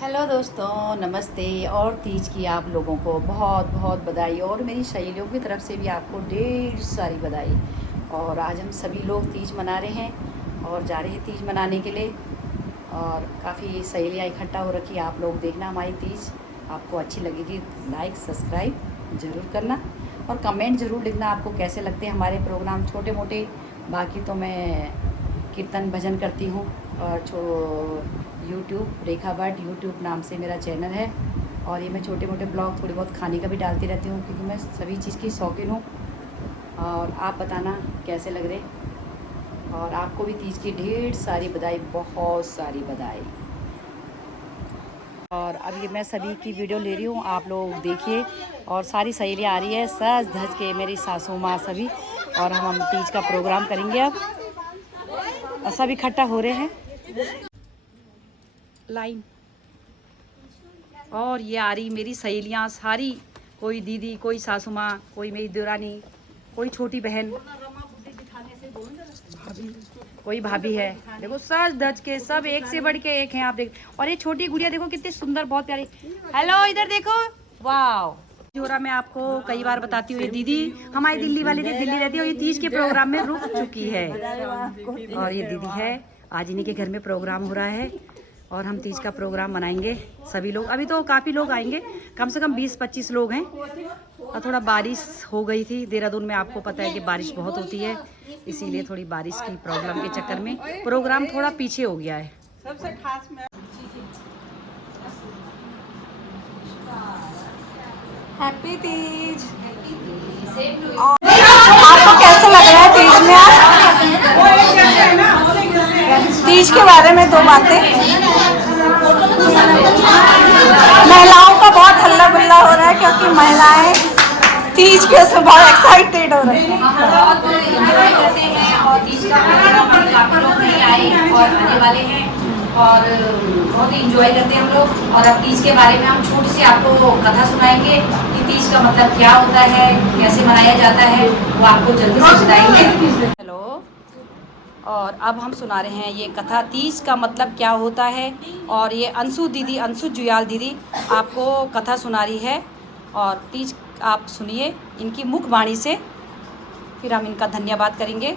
Hello दोस्तों, नमस्ते। और तीज की आप लोगों को बहुत बहुत बधाई और मेरी सहेलियों की तरफ से भी आपको ढेर सारी बधाई। और आज हम सभी लोग तीज मना रहे हैं और जा रहे हैं तीज मनाने के लिए। और काफ़ी सहेलियाँ इकट्ठा हो रखी। आप लोग देखना हमारी तीज, आपको अच्छी लगेगी। लाइक सब्सक्राइब ज़रूर करना और कमेंट ज़रूर लिखना आपको कैसे लगते हैं हमारे प्रोग्राम छोटे मोटे। बाकी तो मैं कीर्तन भजन करती हूँ और यूट्यूब रेखा भट्ट यूट्यूब नाम से मेरा चैनल है। और ये मैं छोटे मोटे ब्लॉग थोड़ी बहुत खाने का भी डालती रहती हूँ क्योंकि मैं सभी चीज़ की शौकीन हूँ। और आप बताना कैसे लग रहे। और आपको भी तीज की ढेर सारी बधाई, बहुत सारी बधाई। और अब ये मैं सभी की वीडियो ले रही हूँ, आप लोग देखिए। और सारी सहेलियाँ आ रही है सज धज के, मेरी सासू माँ सभी। और हम तीज का प्रोग्राम करेंगे अब। और सब इकट्ठा हो रहे हैं लाइन। और ये आ रही मेरी सहेलियाँ सारी, कोई दीदी, कोई सासू माँ, कोई मेरी देवरानी, कोई छोटी बहन, भाभी, कोई भाभी है। देखो सज धज के सब एक से बढ़ के एक हैं, आप देख। और ये छोटी गुड़िया देखो कितनी सुंदर, बहुत प्यारी। हेलो, इधर देखो, वाह। जोरा मैं आपको कई बार बताती हूँ, ये दीदी हमारी दिल्ली वाली थी, दिल्ली रहती है और ये तीज के प्रोग्राम में रुक चुकी है। और ये दीदी है, आज इन्हीं के घर में प्रोग्राम हो रहा है और हम तीज का प्रोग्राम मनाएंगे सभी लोग। अभी तो काफ़ी लोग आएंगे, कम से कम 20-25 लोग हैं। और थोड़ा बारिश हो गई थी देहरादून में, आपको पता है कि बारिश बहुत होती है, इसीलिए थोड़ी बारिश की प्रॉब्लम के चक्कर में प्रोग्राम थोड़ा पीछे हो गया है। सबसे खास हैप्पी तीज। आपको कैसा लग रहा है तीज में? आज तीज के बारे में दो बातें। महिलाओं का बहुत हल्ला गुल्ला हो रहा है क्योंकि महिलाएं तीज के उसमें बहुत एक्साइटेड हो रही हैं। बहुत एंजॉय करते हैं और तीज का प्रोग्राम में काफ़ी लोग नहीं आए और आने वाले हैं और बहुत ही एंजॉय करते हैं हम लोग। और अब तीज के बारे में हम छोटी सी आपको कथा सुनाएंगे कि तीज का मतलब क्या होता है, कैसे मनाया जाता है, वो आपको जल्दी से बताएंगे। हेलो। और अब हम सुना रहे हैं ये कथा, तीज का मतलब क्या होता है। और ये अंशु दीदी, अंशु जुयाल दीदी आपको कथा सुना रही है। और तीज आप सुनिए इनकी मुख वाणी से, फिर हम इनका धन्यवाद करेंगे।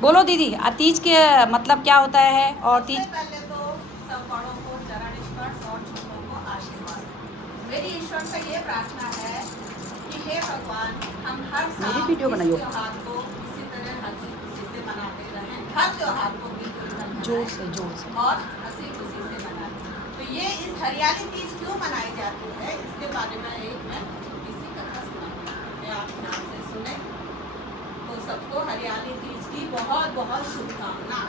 बोलो दीदी, तीज के मतलब क्या होता है। और तीज पहले तो सब बड़ों को चरण स्पर्श और छोटों को आशीर्वाद। मेरी ईश्वर से ये प्रार्थना है कि हे भगवान, हम हर साल मेरी वीडियो इस बनाइयो। त्योहार को इसी तरह हंसी खुशी से मनाते रहें। हर त्योहार को बिल्कुल जोर से और हंसी खुशी से मनाएं। तो ये इस हरियाली तीज क्यों मनाई जाती है, इसके बारे में एक मैं छोटी सी कथा सुनाऊंगी, आप ध्यान से सुने। तो सबको हरियाली तीज की बहुत बहुत शुभकामना।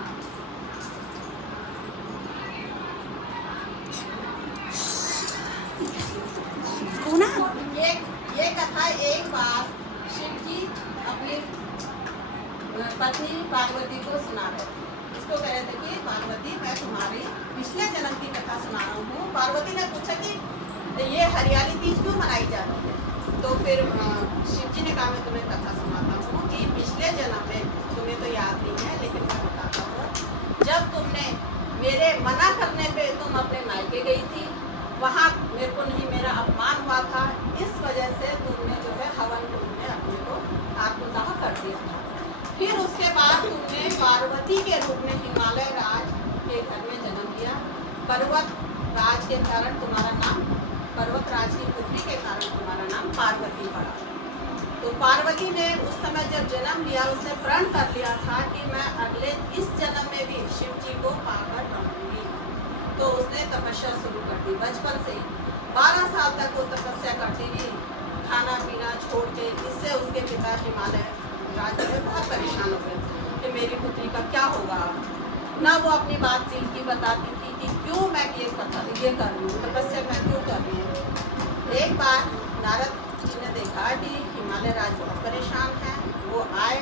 ये कथा एक बार शिव जी अपनी पत्नी पार्वती को सुना रहे थे। उसको कह रहे थे कि पार्वती, मैं तुम्हारी पिछले जन्म की कथा सुना रहा हूँ। पार्वती ने पूछा कि ये हरियाली तीज क्यों मनाई जाती है। तो फिर शिव जी ने कहा मैं तुम्हें कथा सुनाता हूँ कि पिछले जन्म में, तुम्हें तो याद नहीं है लेकिन मैं बताता हूँ, जब तुमने मेरे मना करने पे तुम अपने मायके गई थी, वहाँ मेरे को नहीं, मेरा अपमान हुआ था, इस वजह से तुमने जो है हवन कुंड में अपने को आत्मदाह कर दिया था। फिर उसके बाद तुमने पार्वती के रूप में हिमालय राज के घर में जन्म लिया। पर्वत राज के कारण तुम्हारा नाम, पर्वत राज की पुत्री के कारण तुम्हारा नाम पार्वती पड़ा। तो पार्वती ने उस समय जब जन्म लिया, उसने प्रण कर लिया था कि मैं अगले इस जन्म में भी शिव जी को पाकर रहूंगी। तो उसने तपस्या शुरू कर दी। बचपन से 12 साल तक वो तपस्या करती रही, खाना पीना छोड़ के। इससे उसके पिता हिमालय राज में बहुत परेशान हो गए कि मेरी पुत्री का क्या होगा। ना वो अपनी बात दिल की बताती थी कि क्यों मैं ये कर रही हूँ, तपस्या मैं क्यों कर रही हूँ। एक बार नारद जी ने देखा कि हिमालय राज बहुत परेशान है, वो आए।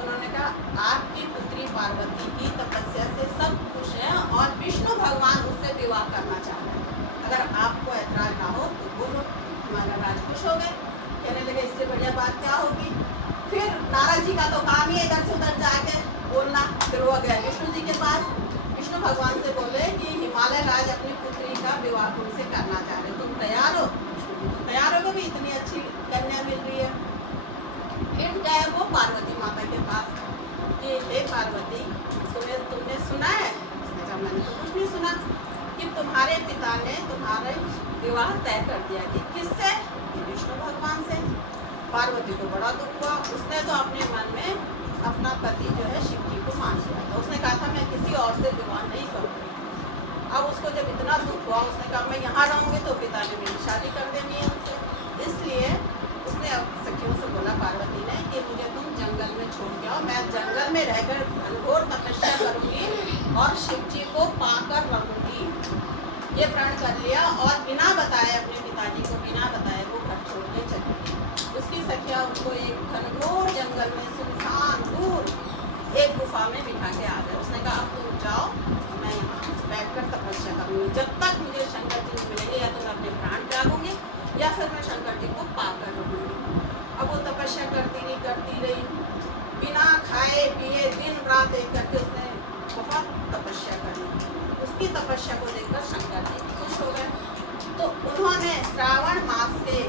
उन्होंने कहा आपकी पुत्री पार्वती की तपस्या से सब खुश हैं और विष्णु भगवान उससे विवाह करना चाह रहे हैं, अगर आपको ऐतराज ना हो तो बोलो। हमारा राज खुश हो गए, कहने लगे इससे बढ़िया बात क्या होगी। फिर नारद जी का तो काम ही इधर से उधर जाके बोलना। फिर वो गए विष्णु जी के पास। विष्णु भगवान से बोले कि हिमालय राज अपनी पुत्री का विवाह तुमसे करना चाह रहे, तुम तैयार हो? तैयार हो? भी इतनी अच्छी कन्या मिल रही है। फिर गए वो पार्वती माता के पास कि हे पार्वती, तुमने सुना है? उसने कहा मैंने तो कुछ नहीं सुना, कि तुम्हारे पिता ने तुम्हारे विवाह तय कर दिया। कि किससे? कि विष्णु भगवान से। पार्वती को बड़ा दुख हुआ। उसने तो अपने मन में अपना पति जो है शिव जी को मान लिया था। उसने कहा था मैं किसी और से विवाह नहीं करूँगी। अब उसको जब इतना दुख हुआ, उसने कहा मैं यहाँ रहूँगी तो पिता ने मेरी शादी कर देनी है उनसे। इसलिए उसने सखियों से बोला पार्वती ने कि मुझे तुम जंगल में छोड़ के आओ, मैं जंगल में रहकर घनघोर तपस्या करूँगी और शिव जी को पाकर रहूँगी। ये प्रण कर लिया और बिना बताए अपने पिताजी को बिना बताए वो घर छोड़ के चली। उसकी सखिया उनको एक घनघोर जंगल में सुनसान दूर एक गुफा में बिठा के आ गए। उसने कहा अब तुम जाओ, मैं यहाँ बैठकर तपस्या करूँगी, जब तक मुझे शंकर जी मिलेंगे या तो मैं अपने प्राण त्यागूंगी या फिर मैं शंकर जी को पाकर रहूँगी। अब वो तपस्या करती रही बिना खाए पिए दिन रात एक करके उसने बहुत तपस्या करी। उसकी तपस्या को देखकर शंकर जी खुश हो गए। तो उन्होंने श्रावण मास के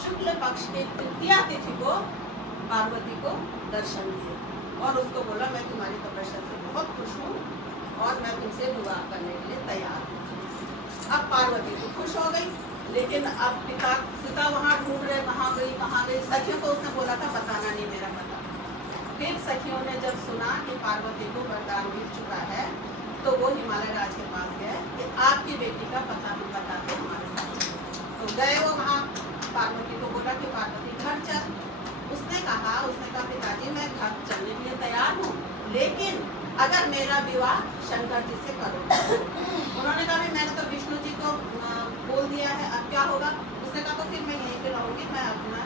शुक्ल पक्ष की तृतीया तिथि को पार्वती को दर्शन दिए और उसको बोला मैं तुम्हारी तपस्या से बहुत खुश हूँ और मैं तुमसे विवाह करने के लिए तैयार हूँ। अब पार्वती तो खुश हो गई, लेकिन अब पिता वहाँ ढूंढ रहे, कहाँ गई। सखियों को उसने बोला था बताना नहीं मेरा पता। फिर सखियों ने जब सुना कि पार्वती को वरदान मिल चुका है तो वो हिमालय राज के पास गए कि आपकी बेटी का पता हम बताते हमारे साथ। तो गए वो वहाँ, पार्वती को बोला कि पार्वती घर चल। उसने कहा पिताजी मैं घर चलने के लिए तैयार हूँ, लेकिन अगर मेरा विवाह शंकर जी से करो। उन्होंने कहा मैंने तो विष्णु जी को बोल दिया है, अब क्या होगा? उसने कहा तो फिर मैं यहीं पे रहूँगी, मैं अपना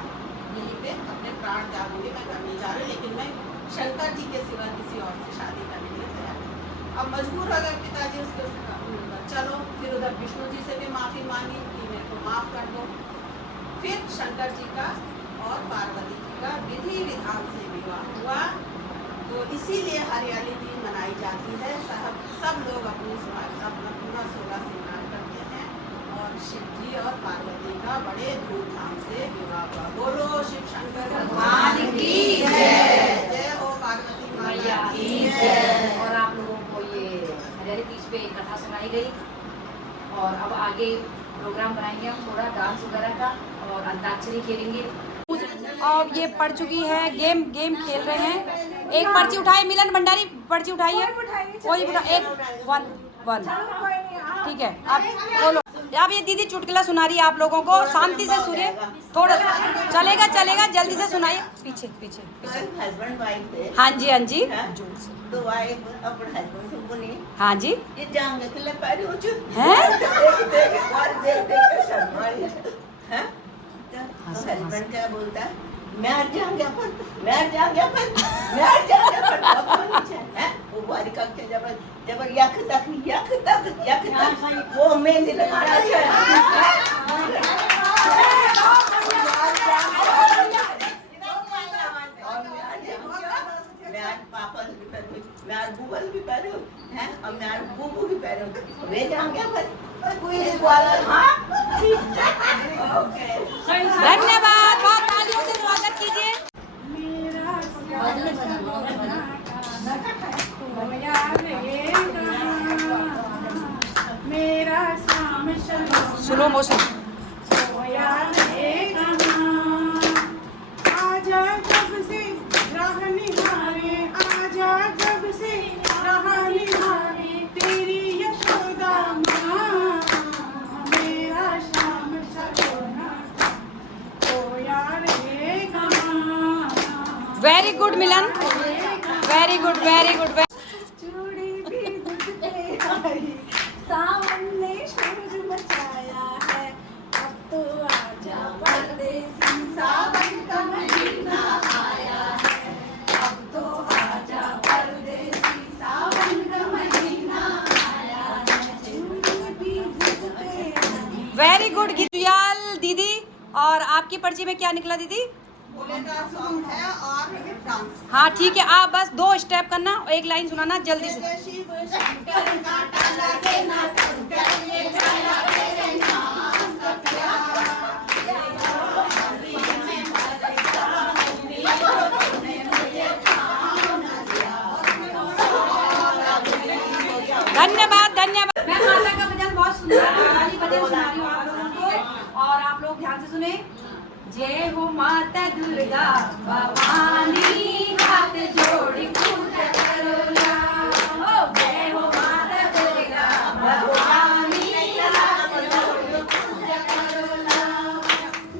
यहीं पे अपने प्राण त्यागूंगी, मैं घर नहीं जा रही, लेकिन मैं शंकर जी के सिवा किसी और से शादी करने के लिए तैयार हूँ। अब मजबूर हो गए पिताजी उसके। चलो फिर उधर विष्णु जी से भी माफ़ी मांगी कि मेरे को माफ़ कर दो। फिर शंकर जी का और पार्वती जी का विधि विधान से विवाह हुआ। तो इसीलिए हरियाली दिन मनाई जाती है। सब लोग अपना पूरा 16 श्रृंगार करते हैं और शिव जी और पार्वती का बड़े धूमधाम से विवाह हुआ। बोलो शिव शंकर भगवान की जय। जय हो पार्वती मैया की जय। और आप लोगों को ये हरियाली तीज पे कथा सुनाई गई और अब आगे प्रोग्राम बनाएंगे हम थोड़ा डांस वगैरह का और अंताक्षरी खेलेंगे। और ये पड़ चुकी है, गेम खेल रहे हैं। एक पर्ची उठाए, मिलन भंडारी पर्ची उठाइए, कोई उठा, एक वन ठीक है। अब बोलो, अब ये दीदी चुटकुला सुना रही है आप लोगों को, शांति से सुनिए, थोड़ा चलेगा जल्दी से सुनाइए। पीछे हस्बैंड वाइफ थे। हाँ जी जोर से। तो वाइफ अपने हस्बैंड से बोली हाँ जी ये जांगे के लिए पैर हो चुके हैं देख के शर्मा रही है। तो हस्बैंड क्या बोलता है, मैं जांगे अपन वो वारी का के जब यख तक वो मेहंदी लगा पापा भी पहनू, मैं बुबल भी पहनू है और मैं बुबू भी पहनू। वे जाएंगे पर कोई ओके। धन्यवाद, बहुत तालियों से स्वागत कीजिए। Slow motion. वेरी गुड मिलन, वेरी गुड। सावन ने सूरज मचाया है, अब तो आजा परदेसी, सावन का महीना आया है, अब तो आजा परदेसी, सावन का महीना आया है, चूड़ी भी जिद पे। वेरी गुड गीतुयाल दीदी। और आपकी पर्ची में क्या निकला दीदी? बोले का सॉन्ग है और डांस। हाँ ठीक है, आप बस 2 स्टेप करना, एक लाइन सुनाना जल्दी से। शिव शंकर का धन्यवाद धन्यवाद। मैं माता का भजन बहुत सुंदर भजन सुना रही हूँ आप लोगों को, और आप लोग ध्यान से सुने। जय हो माता दुर्गा भवानी, हाथ जोड़ी पूजा करो ला। ओ जय हो माता दुर्गा भवानी, हाथ जोड़ी पूजा करो ला।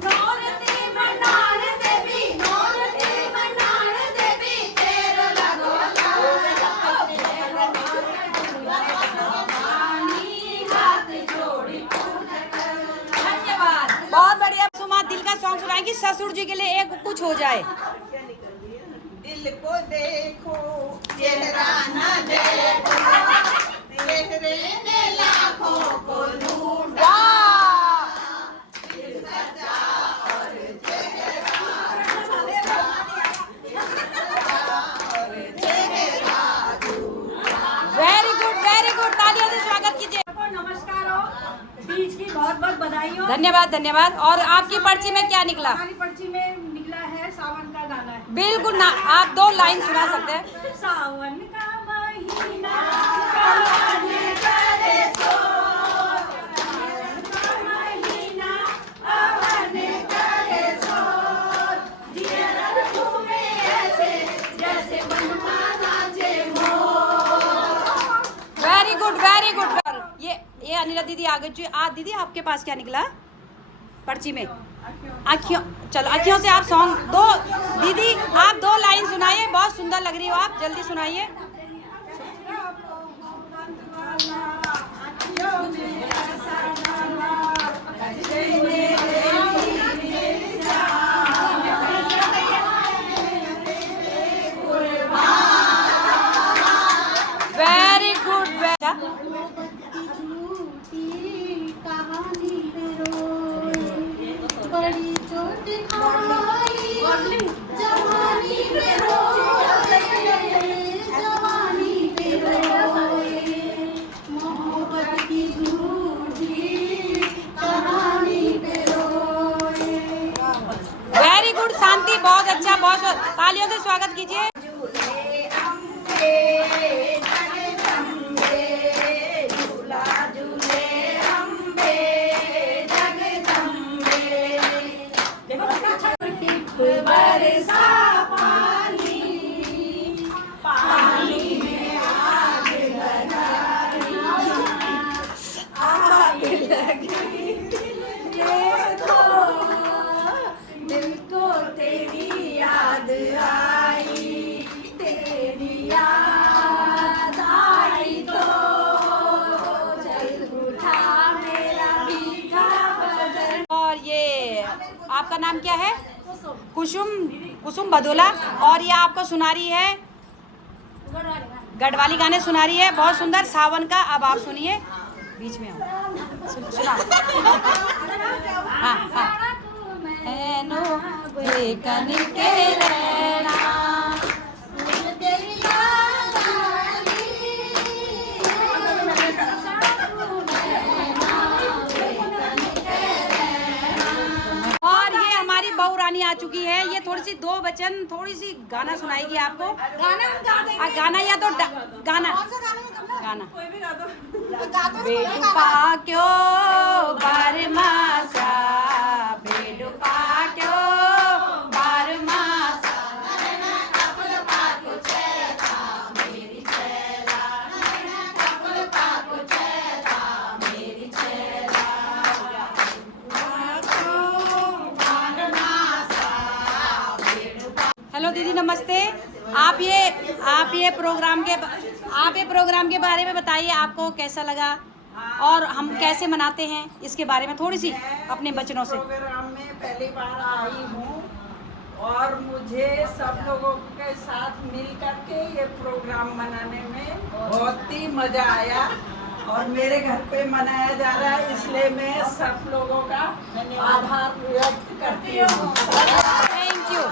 नौरते मनाण देवी, नौरते मनाण देवी, तेरो लगो ला। जय हो माता दुर्गा भवानी, हाथ जोड़ी पूजा करो ला। धन्यवाद, बहुत बढ़िया। सुमा दिल का सॉन्ग सुनाएंगी ससुर जी के लिए, एक कुछ हो जाए। दिल को देखो चेहरा न देखो, चेहरे ने लाखों को लूटा। दिल सच्चा और चेहरा वेरी गुड, तालियों से स्वागत कीजिए। नमस्कार हो, तीज की बहुत बहुत बधाई हो। धन्यवाद धन्यवाद। और आपकी पर्ची में क्या निकला? हमारी पर्ची में निकला है सावन का गाना है। बिल्कुल ना, आप 2 लाइन सुना सकते हैं। सावन का महीना आने करे सो, सावन का महीना आने करे सो, जिया घूमे ऐसे जैसे बनवा नाचे मोर। Very good. ये अनिला दीदी आगे दीदी आपके पास क्या निकला पर्ची में? आँखियों, चलो आँखियों से आप सॉन्ग दो। दीदी आप 2 लाइन सुनाइए, बहुत सुंदर लग रही हो आप, जल्दी सुनाइए। Very good. बड़ी चोट खाई जवानी पे रोए, जवानी पे रोए, मोहब्बत की झूठी कहानी पे रोए। वेरी गुड शांति, बहुत अच्छा, बहुत तालियों से स्वागत कीजिए। बरसा पानी, पानी में आग लगाई, आग लगी। देखो दिल को तेरी याद आई, तेरी याद आई तो चल उठा मेरा मीठा बदन। और ये आपका नाम क्या है? कुसुम भदोला। और ये आपको सुना रही है गढ़वाली गाने सुना रही है, बहुत सुंदर सावन का। अब आप सुनिए, बीच में सुना। हाँ। बहू रानी आ चुकी है, ये थोड़ी सी 2 वचन थोड़ी सी गाना सुनाएगी आपको। गाना या तो गाना बेडूपा क्यों बारमासा, बेडूपा क्यों बारमासा, हेलो दीदी नमस्ते। आप ये प्रोग्राम के बारे में बताइए, आपको कैसा लगा और हम कैसे मनाते हैं, इसके बारे में थोड़ी सी अपने बचनों से। प्रोग्राम में पहली बार आई हूँ और मुझे सब लोगों के साथ मिल करके ये प्रोग्राम मनाने में बहुत ही मजा आया और मेरे घर पे मनाया जा रहा है, इसलिए मैं सब लोगों का आभार व्यक्त करती हूँ। Thank you.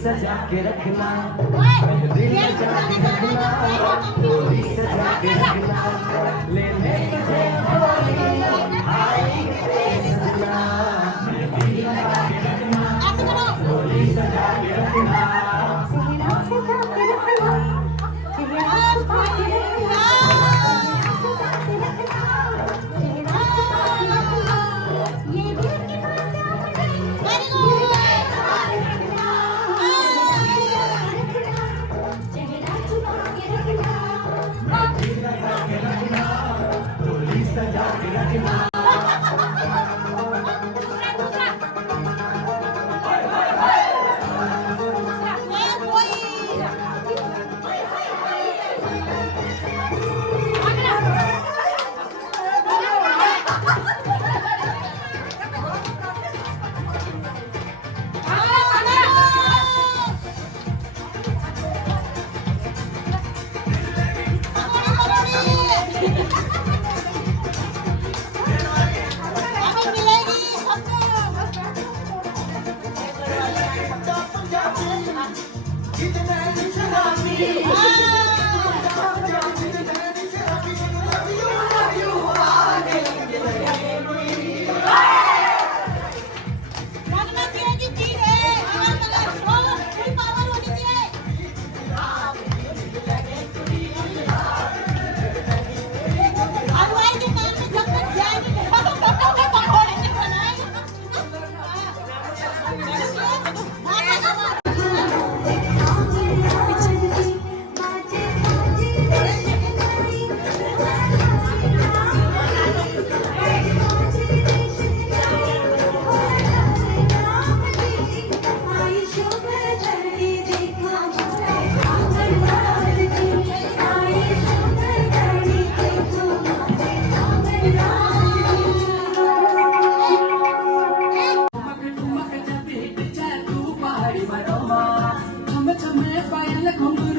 सजा के रखना, मेहंदी सजा के रखना, डोली सजा के रखना, लेने तुझे होली आएगी तेरी सजना, मेहंदी सजा के रखना, डोली सजा के रखना, Come